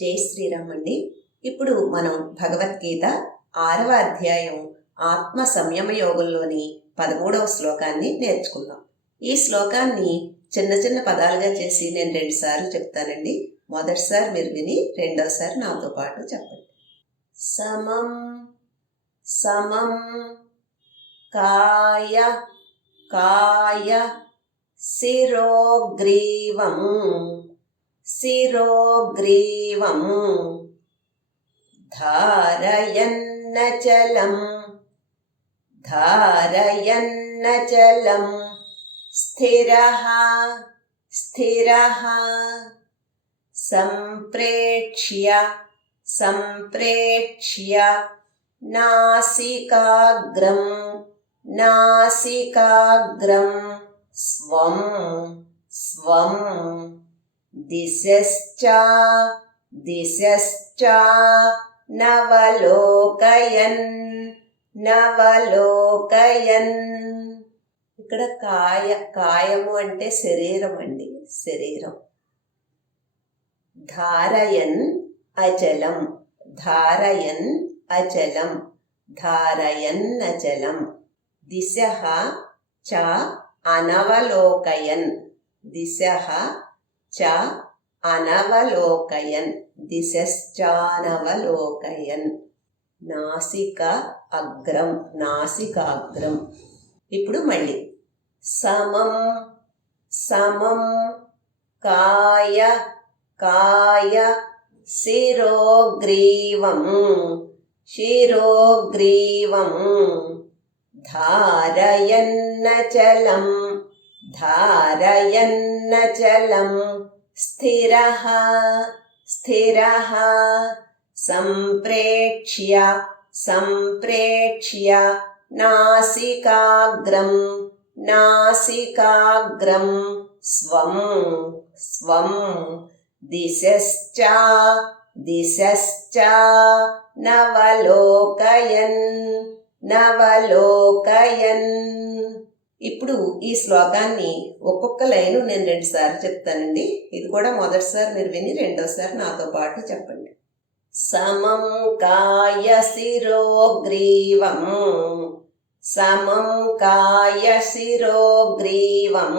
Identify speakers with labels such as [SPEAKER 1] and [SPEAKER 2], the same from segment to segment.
[SPEAKER 1] జై శ్రీరామ్ అండి. ఇప్పుడు మనం భగవద్గీత ఆరవ అధ్యాయం ఆత్మ సంయమ యోగంలోని పదమూడవ శ్లోకాన్ని నేర్చుకుందాం. ఈ శ్లోకాన్ని చిన్న చిన్న పదాలుగా చేసి నేను రెండు సార్లు చెప్తానండి. మొదటిసారి మీరు విని రెండోసారి నాతో పాటు చెప్పండి. సమం సమం కాయ కాయ శిరోగ్రీవం. शिरोग्रीवम् धारयन्नचलम् धारयन्नचलम् स्थिरः स्थिरः सम्प्रेक्ष्य सम्प्रेक्ष्य नासिकाग्रम् नासिकाग्रम् स्वं स्वम् दिशश्च दिशश्च నవలోకయన్ నవలోకయన్ ఇక్కడ కాయ కాయము అంటే శరీరం అండి శరీరం ధారయన్ అచలం ధారయన్ అచలం ధారయన్ అచలం దిశ చ అనవలోకయన్ దిశ చ అనవలోకయన్ దిశశ్చానవలోకయన్. నాసిక అగ్రం నాసికాగ్రం. ఇప్పుడు మళ్ళీ. సమం సమం కాయ కాయ శిరోగ్రీవం శిరోగ్రీవం. ధారయన్నచలం ధారయన్నచలం स्थिरः स्थिरः सम्प्रेक्ष्य सम्प्रेक्ष्य नासिकाग्रं नासिकाग्रं स्वं स्वं दिशश्च दिशश्च नवलोकयन् नवलोकयन् ఇప్పుడు ఈ శ్లోకాన్ని ఒక్కొక్క లైను నేను రెండు సార్లు చెప్తానండి. ఇది కూడా మొదటిసారి మీరు విని రెండోసారి నాతో పాటు చెప్పండి. సమం కాయ శిరోగ్రీవం. సమం కాయ శిరోగ్రీవం.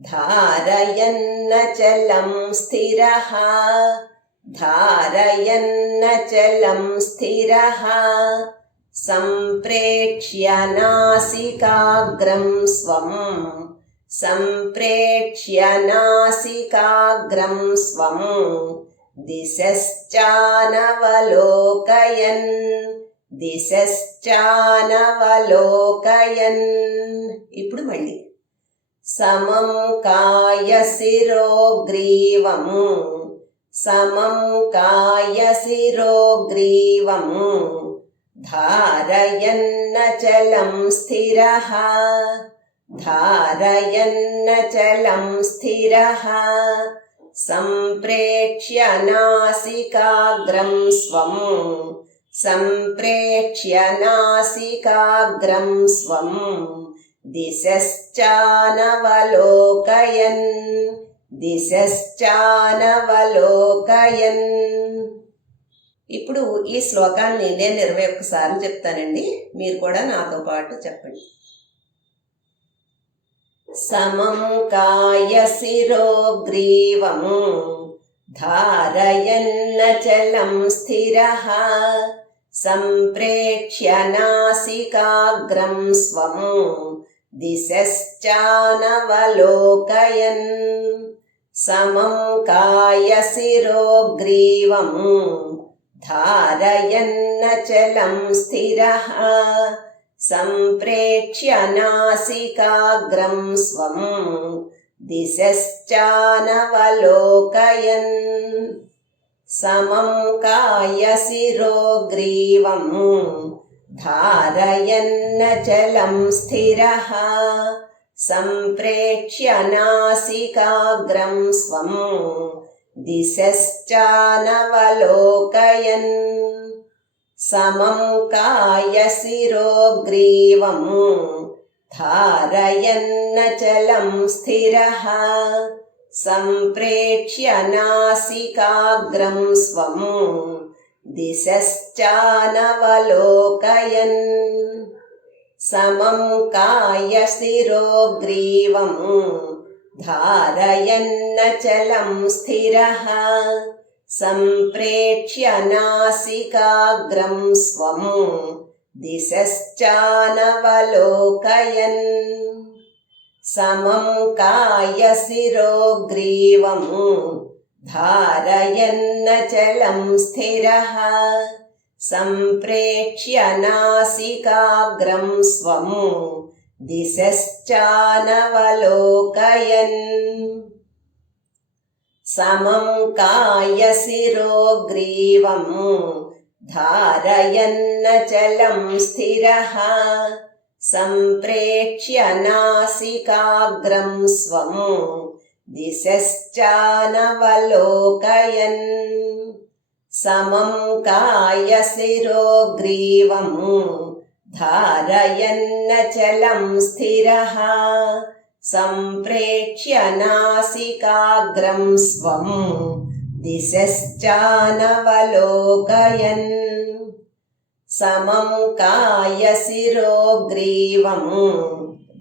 [SPEAKER 1] ధారయన్నచలం స్థిర. ధారయన్నచలం స్థిర. सम्प्रेक्ष्य नासिकाग्रं स्वं सम्प्रेक्ष्य नासिकाग्रं स्वं दिशश्चानवलोकयन् दिशश्चानवलोकयन् ఇప్పుడు మళ్ళీ సమం కాయ శిరోగ్రీవం సమం కాయ శిరోగ్రీవం धारयन्नचलं स्थिरः धारयन्नचलं स्थिरः सम्प्रेक्ष्य नासिकाग्रं स्वं सम्प्रेक्ष्य नासिकाग्रं स्वं दिशश्चानवलोकयन् दिशश्चानवलोकयन् ఇప్పుడు ఈ శ్లోకాన్ని నేను ఇరవై ఒక్కసారి చెప్తానండి. మీరు కూడా నాతో పాటు చెప్పండి. సమం కాయ శిరోగ్రీవం ధారయన్నచలం స్థిర సంప్రేక్ష్య నాసికాగ్రం స్వం దిశశ్చానవలోకయన్. సమం కాయ శిరోగ్రీవం धारयन्नचलं स्थिरः। सम्प्रेक्ष्य नासिकाग्रं स्वं दिशश्चानवलोकयन्। समं कायशिरोग्रीवं धारयन्नचलं स्थिरः। सम्प्रेक्ष्य नासिकाग्रं स्वं दिशश्चानवलोकयन् समं कायशिरोग्रीवं धारयन्नचलं स्थिरः सम्प्रेक्ष्य नासिकाग्रं स्वं दिशश्चानवलोकयन् समं कायशिरोग्रीवं धारयन्नचलं स्थिरः सम्प्रेक्ष्य नासिकाग्रं स्वं दिशश्चानवलोकयन् समं कायशिरोग्रीवं धारयन्नचलं स्थिरः सम्प्रेक्ष्य नासिकाग्रं स्वं दिशश्चानवलोकयन् समं कायशिरोग्रीवं धारयन्नचलं स्थिरः सम्प्रेक्ष्य नासिकाग्रं स्वं दिशश्चानवलोकयन् समं कायशिरोग्रीवं धारयन्नचलं स्थिरः सम्प्रेक्ष्य नासिकाग्रं स्वं दिशश्चानवलोकयन् समं कायशिरोग्रीवं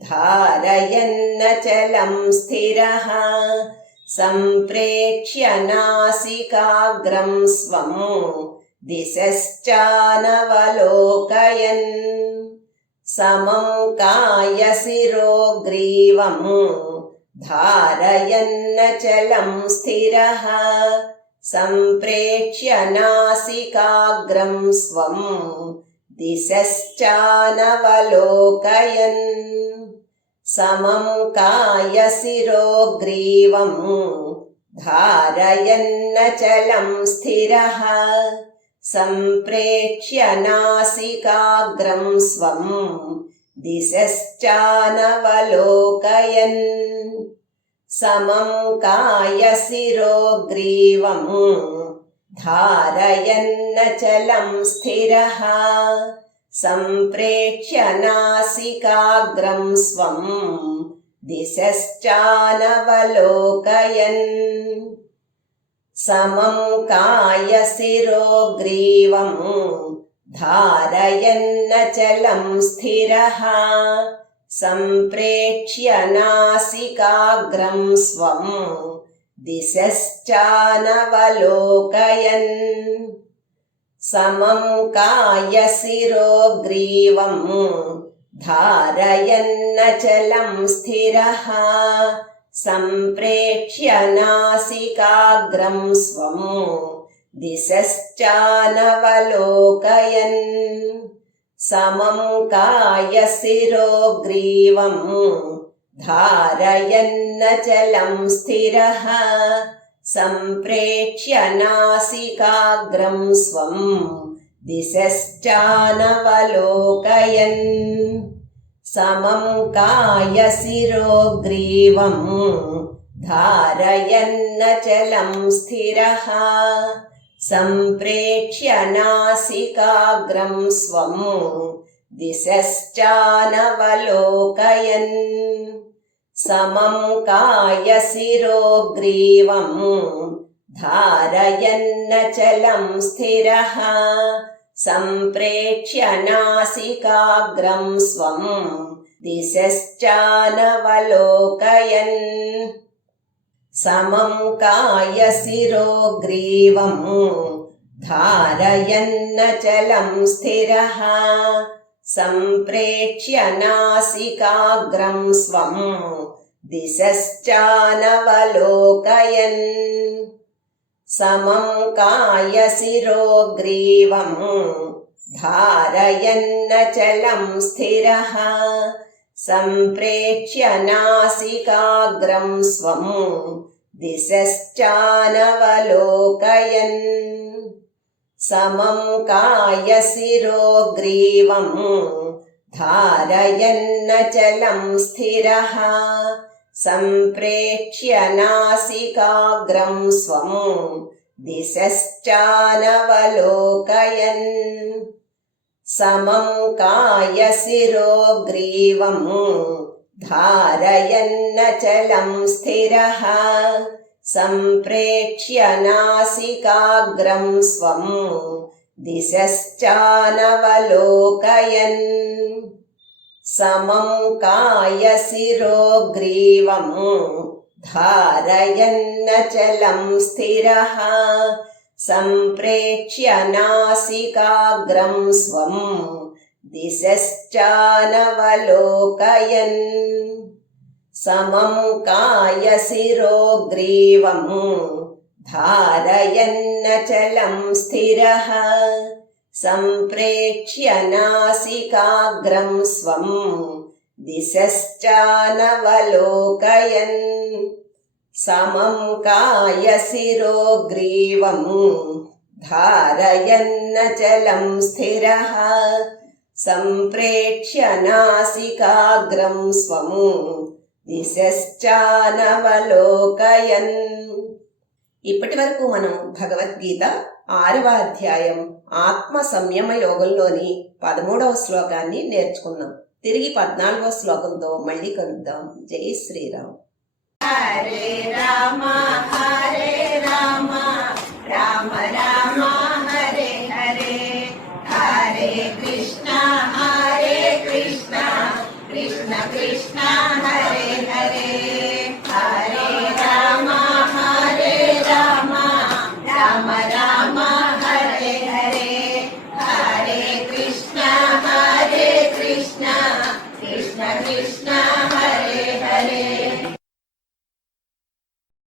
[SPEAKER 1] धारयन्नचलं स्थिरः सम्प्रेक्ष्य नासिकाग्रं स्वं दिशश्चानवलोकयन् समं कायशिरोग्रीवं धारयन्नचलं स्थिरः सम्प्रेक्ष्य नासिकाग्रं स्वं दिशश्चानवलोकयन् समं कायशिरोग्रीवं धारयन्नचलं स्थिरः सम्प्रेक्ष्य नासिकाग्रं स्वं दिशश्चानवलोकयन् समं कायशिरोग्रीवं धारयन्नचलं स्थिरः सम्प्रेक्ष्य नासिकाग्रं स्वं दिशश्चानवलोकयन् समं कायशिरोग्रीवं धारयन्नचलं स्थिरः सम्प्रेक्ष्य नासिकाग्रं स्वं दिशश्चानवलोकयन् समं कायशिरोग्रीवं धारयन्नचलं स्थिरः सम्प्रेक्ष्य नासिकाग्रं स्वं दिशश्चानवलोकयन् समं कायशिरोग्रीवं धारयन्नचलं स्थिरः सम्प्रेक्ष्य नासिकाग्रं स्वं दिशश्चानवलोकयन् समं कायशिरोग्रीवं धारयन्नचलं स्थिरः सम्प्रेक्ष्य नासिकाग्रं स्वं दिशश्चानवलोकयन् समं कायशिरोग्रीवं धारयन्नचलं स्थिरः सम्प्रेक्ष्य नासिकाग्रं स्वं दिशश्चानवलोकयन् समं कायशिरोग्रीवं धारयन्नचलं स्थिरः सम्प्रेक्ष्य नासिकाग्रं स्वं दिशश्चानवलोकयन् समं कायशिरोग्रीवं धारयन्नचलं स्थिरः सम्प्रेक्ष्य नासिकाग्रं स्वं दिशश्चानवलोकयन्। समं कायशिरोग्रीवं धारयन्नचलं स्थिरः सम्प्रेक्ष्य नासिकाग्रं स्वं दिशश्चानवलोकयन्। समं कायशिरोग्रीवं धारयन्नचलं स्थिरः। सम्प्रेक्ष्य नासिकाग्रं स्वं दिशश्चानवलोकयन् సమం కాయ శిరోగ్రీవం ధారయన్నచలం స్థిర సంప్రేక్ష్య నాసికాగ్రం స్వం దిశశ్చానవలోకయన్. సమం కాయ శిరోగ్రీవం ధారయన్నచలం స్థిర सम्प्रेक्ष्य नासिकाग्रं स्वं दिशश्चानवलोकयन् समं कायशिरोग्रीवं धारयन्नचलं स्थिरः सम्प्रेक्ष्य नासिकाग्रं स्वं దిశశ్చానవలోకయన్ ఇప్పటి వరకు మనం భగవద్గీత ఆరవ అధ్యాయం ఆత్మ సంయమ యోగంలోని పదమూడవ శ్లోకాన్ని నేర్చుకున్నాం తిరిగి పద్నాలుగవ శ్లోకంతో మళ్ళీ కలుద్దాం. జై శ్రీరామ్. హరే రామ రామ కృష్ణ కృష్ణ కృష్ణ కృష్ణ హరే హరే.